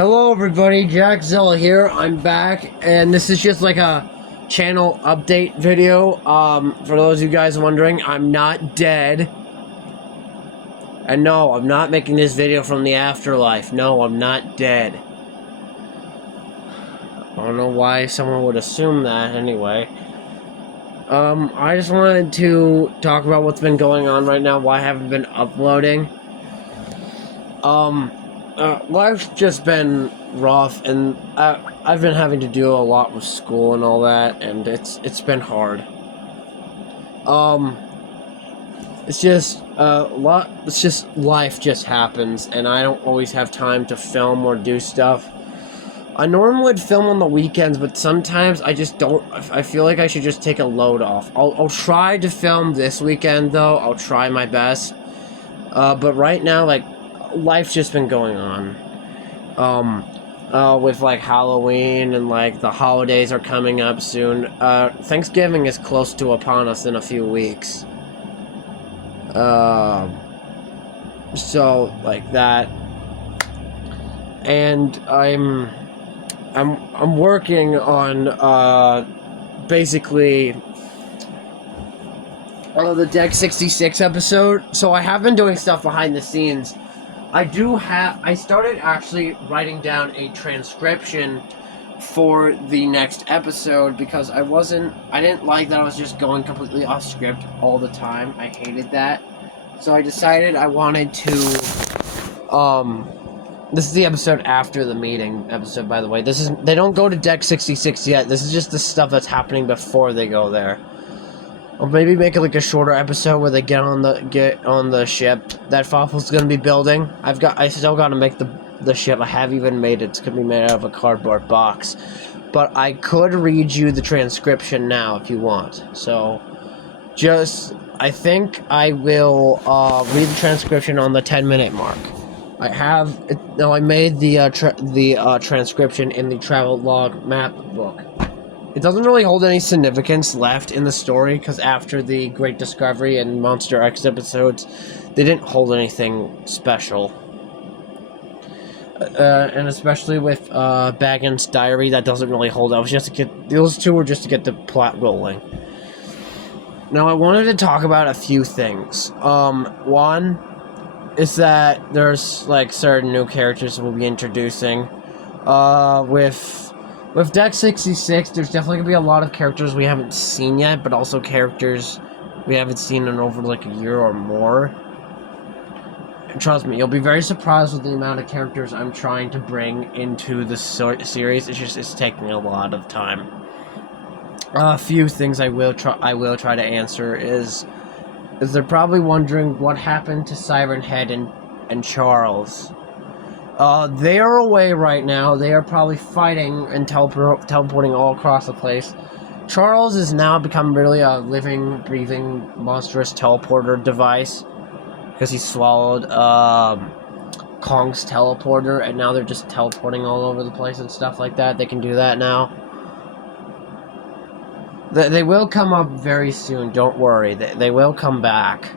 Hello everybody, Jackzilla here. I'm back, and this is just like a channel update video. For those of you guys wondering, I'm not dead. And no, I'm not making this video from the afterlife. No, I'm not dead. I don't know why someone would assume that anyway. I just wanted to talk about what's been going on right now, why I haven't been uploading. Life's just been rough, and I've been having to do a lot with school and all that, and it's been hard. It's just it's just life just happens, and I don't always have time to film or do stuff. I normally would film on the weekends, but sometimes I just don't. I feel like I should just take a load off. I'll try to film this weekend though. I'll try my best. But right now, like, life's just been going on. With like Halloween and like the holidays are coming up soon. Thanksgiving is close to upon us in a few weeks. So like that, and I'm working on basically the Deck 66 episode. So I have been doing stuff behind the scenes. I started actually writing down a transcription for the next episode because I didn't like that I was just going completely off script all the time. I hated that. So I decided I wanted to, this is the episode after the meeting episode, by the way. They don't go to Deck 66 yet. This is just the stuff that's happening before they go there. Or maybe make it like a shorter episode where they get on the ship that Fawful's gonna be building. I still gotta make the ship. I haven't even made it. It's gonna be made out of a cardboard box. But I could read you the transcription now if you want. So I think I will read the transcription on the 10-minute mark. I made the transcription in the travel log map book. It doesn't really hold any significance left in the story, because after the Great Discovery and Monster X episodes, they didn't hold anything special. And especially with Baggins' Diary, that doesn't really hold out. Those two were just to get the plot rolling. Now, I wanted to talk about a few things. One is that there's like certain new characters we'll be introducing. With Deck 66, there's definitely going to be a lot of characters we haven't seen yet, but also characters we haven't seen in over like a year or more. And trust me, you'll be very surprised with the amount of characters I'm trying to bring into the series. It's taking a lot of time. A few things I will try to answer is they're probably wondering what happened to Siren Head and Charles. They are away right now. They are probably fighting and teleporting all across the place. Charles has now become really a living, breathing, monstrous teleporter device. Because he swallowed, Kong's teleporter, and now they're just teleporting all over the place and stuff like that. They can do that now. They will come up very soon, don't worry. They will come back.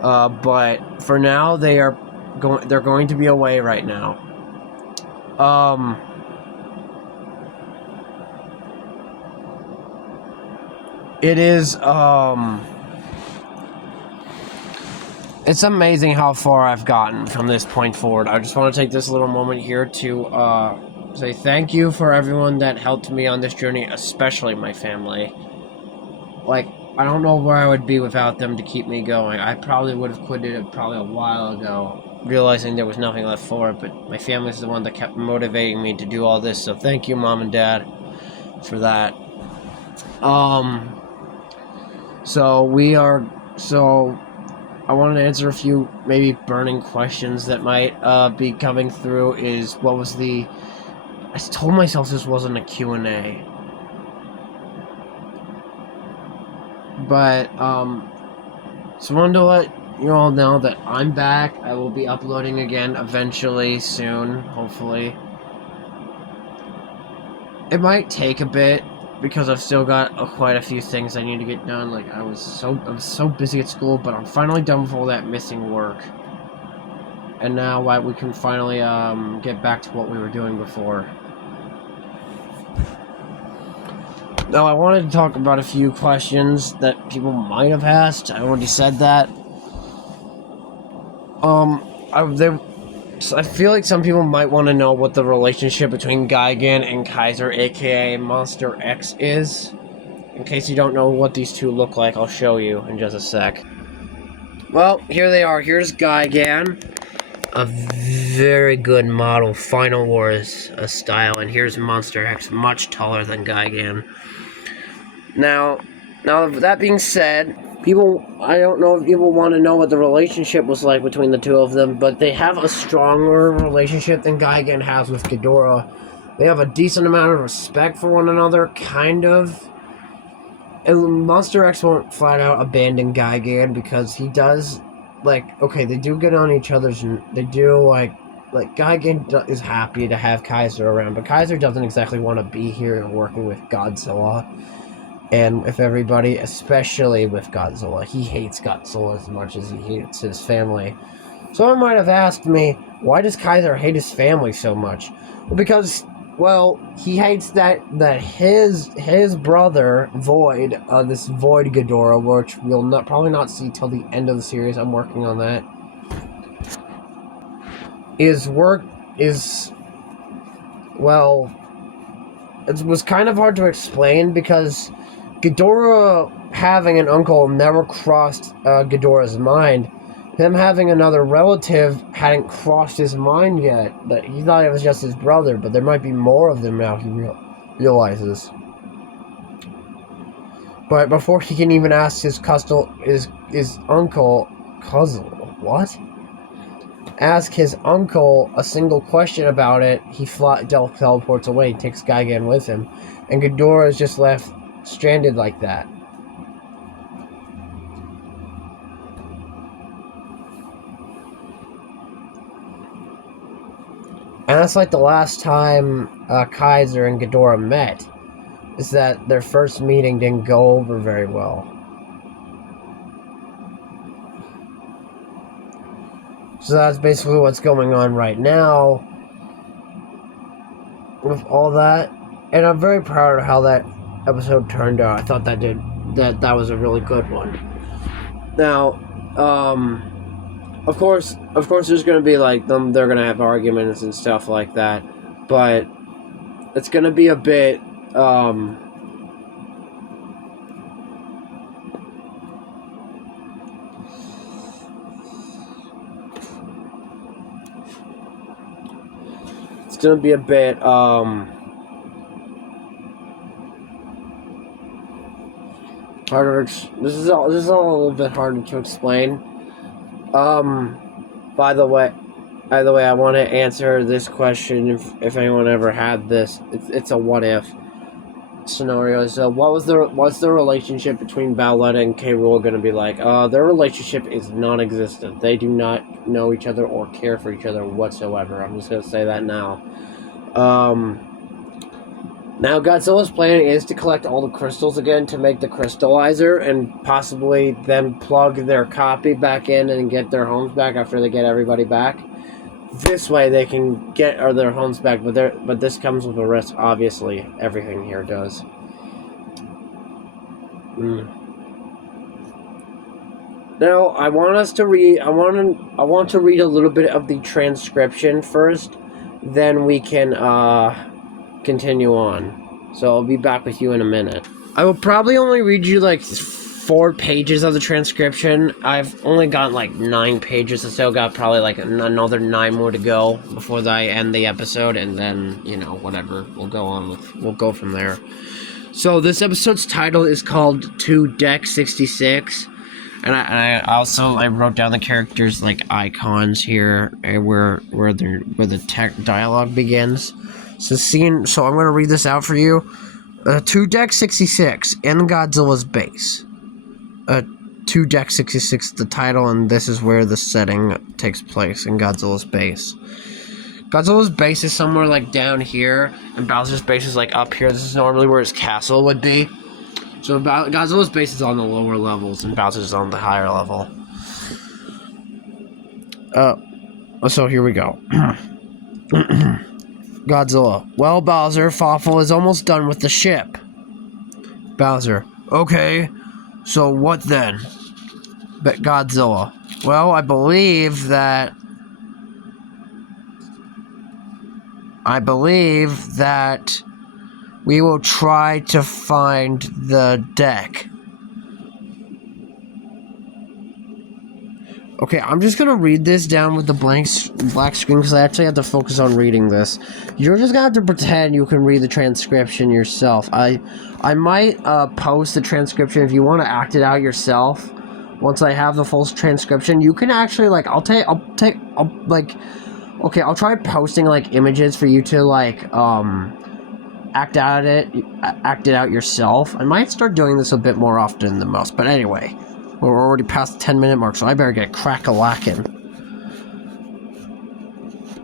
But for now, they're going to be away right now. It is, it's amazing how far I've gotten from this point forward. I just want to take this little moment here to, say thank you for everyone that helped me on this journey, especially my family. Like, I don't know where I would be without them to keep me going. I probably would have quit it probably a while ago, realizing there was nothing left for it, but my family's the one that kept motivating me to do all this, so thank you, Mom and Dad, for that. So I wanted to answer a few maybe burning questions that might be coming through. I told myself this wasn't a Q&A. But, so I wanted to let you all know that I'm back. I will be uploading again eventually, soon, hopefully. It might take a bit, because I've still got quite a few things I need to get done. Like, I was so busy at school, but I'm finally done with all that missing work. and now we can finally get back to what we were doing before. Now, I wanted to talk about a few questions that people might have asked. I already said that. I feel like some people might want to know what the relationship between Gigan and Kaiser, aka Monster X, is. In case you don't know what these two look like, I'll show you in just a sec. Well, here they are. Here's Gigan. A very good model, Final Wars style, and here's Monster X, much taller than Gigan. Now that being said, I don't know if people want to know what the relationship was like between the two of them, but they have a stronger relationship than Gigan has with Ghidorah. They have a decent amount of respect for one another, kind of. And Monster X won't flat out abandon Gigan because he does, okay, they do get on each other's, they do, Gigan is happy to have Kaiser around, but Kaiser doesn't exactly want to be here working with Godzilla. And with everybody, especially with Godzilla. He hates Godzilla as much as he hates his family. Someone might have asked me, why does Kaiser hate his family so much? Well, because, he hates that his brother, Void, this Void Ghidorah, which we'll probably not see till the end of the series, I'm working on that, it was kind of hard to explain because Ghidorah having an uncle never crossed Ghidorah's mind. Him having another relative hadn't crossed his mind yet. But he thought it was just his brother, but there might be more of them now, he realizes. But before he can even ask his uncle, ask his uncle a single question about it, he teleports away, takes Gigan with him, and Ghidorah is just left stranded like that. And that's like the last time Kaiser and Ghidorah met, is that their first meeting didn't go over very well. So that's basically what's going on right now with all that. And I'm very proud of how that episode turned out. I thought that was a really good one. Now, of course there's going to be they're going to have arguments and stuff like that, but it's going to be a bit harder. This is all a little bit harder to explain. By the way, I want to answer this question if anyone ever had this. It's a what if scenario. So what's the relationship between Bowletta and K. Rool going to be like? Their relationship is non-existent. They do not know each other or care for each other whatsoever. I'm just going to say that now. Now, Godzilla's plan is to collect all the crystals again to make the crystallizer and possibly then plug their copy back in and get their homes back after they get everybody back. This way they can get their homes back, but this comes with a risk, obviously. Everything here does. Now, I want to read a little bit of the transcription first, then we can continue on. So I'll be back with you in a minute. I will probably only read you 4 pages of the transcription. I've only got 9 pages. I still got probably another 9 more to go before I end the episode, and then whatever, we'll go from there. So this episode's title is called To Deck 66, and I also wrote down the characters icons here where the tech dialogue begins. So I'm going to read this out for you. To Deck 66, in Godzilla's base. To Deck 66, the title, and this is where the setting takes place, in Godzilla's base. Godzilla's base is somewhere down here, and Bowser's base is up here. This is normally where his castle would be. So Godzilla's base is on the lower levels, and Bowser's on the higher level. So here we go. Godzilla. Well, Bowser, Fawful is almost done with the ship. Bowser. Okay, so what then? Godzilla. Well, I believe that we will try to find the deck. Okay, I'm just gonna read this down with the black screen because I actually have to focus on reading this. You're just gonna have to pretend you can read the transcription yourself. I might post the transcription if you want to act it out yourself. Once I have the full transcription, you can actually like I'll try posting like images for you to like act it out yourself. I might start doing this a bit more often than most, but anyway. We're already past the 10-minute mark, so I better get crack-a-lackin'.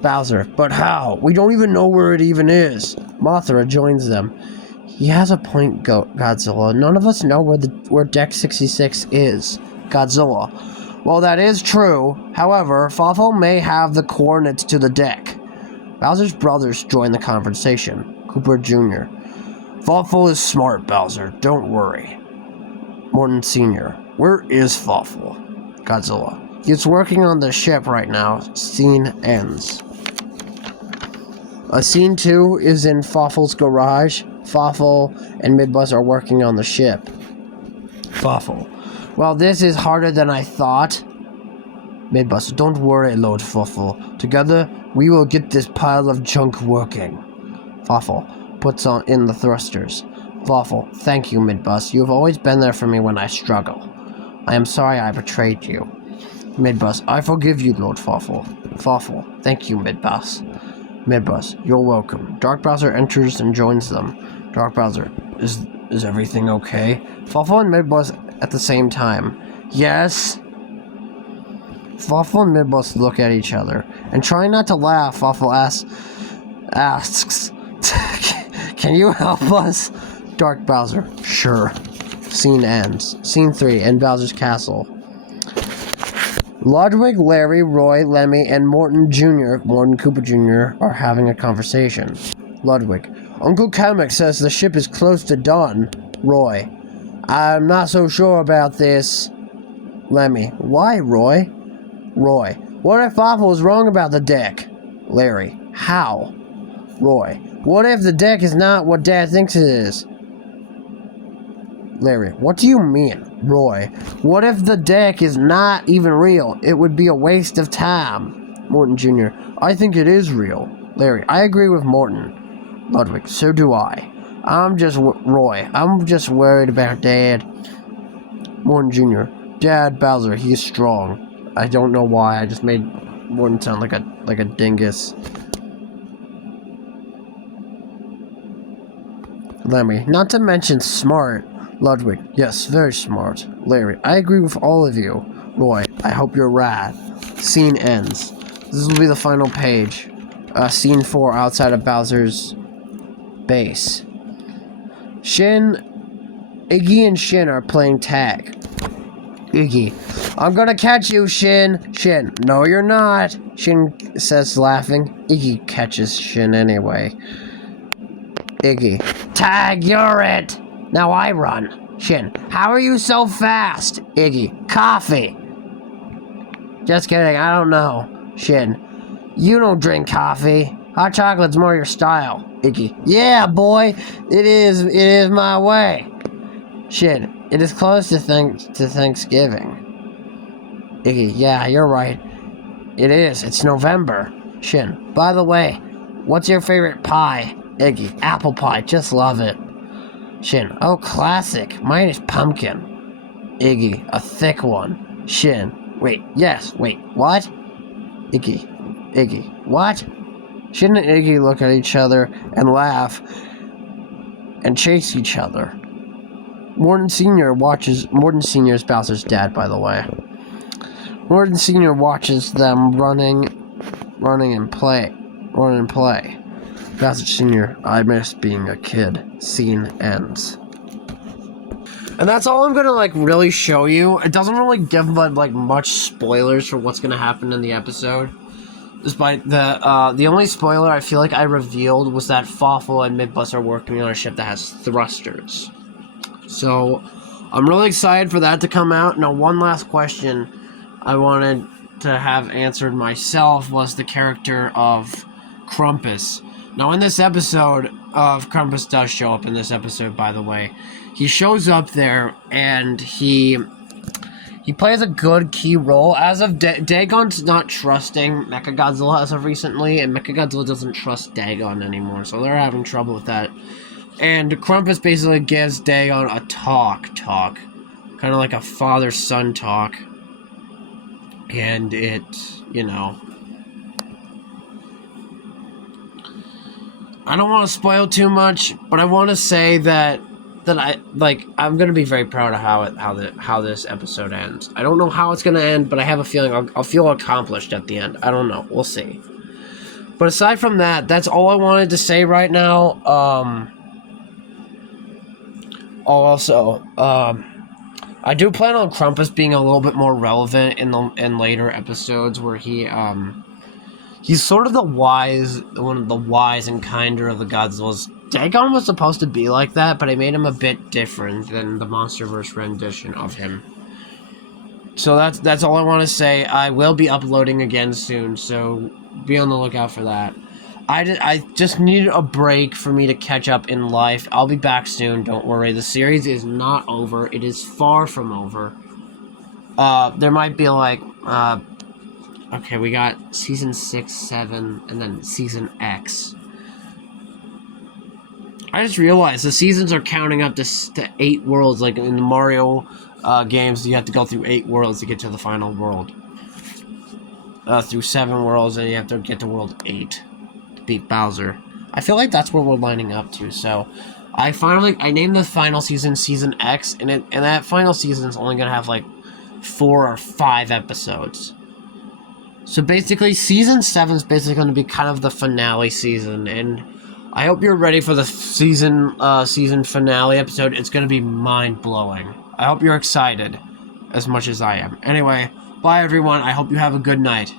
Bowser, but how? We don't even know where it even is. Mothra joins them. He has a point, Godzilla. None of us know where Deck 66 is. Godzilla. Well, that is true. However, Fawful may have the coordinates to the deck. Bowser's brothers join the conversation. Cooper Jr. Fawful is smart, Bowser. Don't worry. Morton Sr. Where is Fawful? Godzilla. He's working on the ship right now. Scene ends. Scene 2 is in Fawful's garage. Fawful and Midbus are working on the ship. Fawful. Well, this is harder than I thought. Midbus, don't worry, Lord Fawful. Together, we will get this pile of junk working. Fawful puts in the thrusters. Fawful, thank you, Midbus. You have always been there for me when I struggle. I am sorry I betrayed you. Midbus, I forgive you, Lord Fawful. Fawful, thank you, Midbus. Midbus, you're welcome. Dark Bowser enters and joins them. Dark Bowser, is everything okay? Fawful and Midbus at the same time. Yes? Fawful and Midbus look at each other, and trying not to laugh, Fawful asks, can you help us? Dark Bowser, sure. Scene ends. Scene 3, in Bowser's castle. Ludwig, Larry, Roy, Lemmy, and Morton Koopa Jr. are having a conversation. Ludwig, Uncle Kamek says the ship is close to done. Roy, I'm not so sure about this. Lemmy, why, Roy? Roy, what if Fawful is wrong about the deck? Larry, how? Roy, what if the deck is not what Dad thinks it is? Larry, what do you mean? Roy, what if the deck is not even real? It would be a waste of time. Morton Jr., I think it is real. Larry, I agree with Morton. Ludwig, so do I. Roy, I'm just worried about Dad. Morton Jr., Dad, Bowser, he's strong. I don't know why, I just made Morton sound like a dingus. Lemmy, not to mention smart. Ludwig, yes, very smart. Larry, I agree with all of you. Roy, I hope you're right. Scene ends. This will be the final page. Scene 4, outside of Bowser's base. Iggy and Shin are playing tag. Iggy, I'm gonna catch you, Shin. Shin, no you're not. Shin says, laughing. Iggy catches Shin anyway. Iggy, tag, you're it. Now I run. Shin, how are you so fast? Iggy, coffee. Just kidding, I don't know. Shin, you don't drink coffee. Hot chocolate's more your style. Iggy, yeah, boy, it is my way. Shin, it is close to Thanksgiving. Iggy, yeah, you're right. It is, it's November. Shin, by the way, what's your favorite pie? Iggy, apple pie, just love it. Shin, oh, classic. Mine is pumpkin. Iggy, a thick one. Shin, wait, what? Iggy, what? Shin and Iggy look at each other and laugh and chase each other. Morton Sr. is Bowser's dad, by the way. Morton Sr. watches them run and play. Bowser Sr., I miss being a kid. Scene ends. And that's all I'm gonna really show you. It doesn't really give much spoilers for what's gonna happen in the episode. Despite the only spoiler I feel like I revealed was that Fawful and Midbus are working on a ship that has thrusters. So, I'm really excited for that to come out. Now, one last question I wanted to have answered myself was the character of Krampus. Now, in this episode, Krampus does show up in this episode, by the way. He shows up there, and he plays a good key role. As of Dagon's not trusting Mechagodzilla as of recently, and Mechagodzilla doesn't trust Dagon anymore, so they're having trouble with that. And Krampus basically gives Dagon a talk. Kind of like a father-son talk. And it, you know... I don't want to spoil too much, but I want to say that I'm gonna be very proud of how this episode ends. I don't know how it's gonna end, but I have a feeling I'll feel accomplished at the end. I don't know. We'll see. But aside from that, that's all I wanted to say right now. I do plan on Krampus being a little bit more relevant in later episodes where he's sort of one of the wise and kinder of the Godzillas. Dagon was supposed to be like that, but I made him a bit different than the MonsterVerse rendition of him. So that's all I want to say. I will be uploading again soon, so be on the lookout for that. I just needed a break for me to catch up in life. I'll be back soon, don't worry. The series is not over. It is far from over. There might be like, okay, we got Season 6, 7, and then Season X. I just realized the seasons are counting up to 8 worlds. Like in the Mario games, you have to go through 8 worlds to get to the final world. Through 7 worlds, and you have to get to World 8 to beat Bowser. I feel like that's where we're lining up to, so... I named the final season Season X, and that final season is only going to have like 4 or 5 episodes. So basically, Season 7 is basically going to be kind of the finale season, and... I hope you're ready for the season finale episode. It's going to be mind-blowing. I hope you're excited as much as I am. Anyway, bye everyone. I hope you have a good night.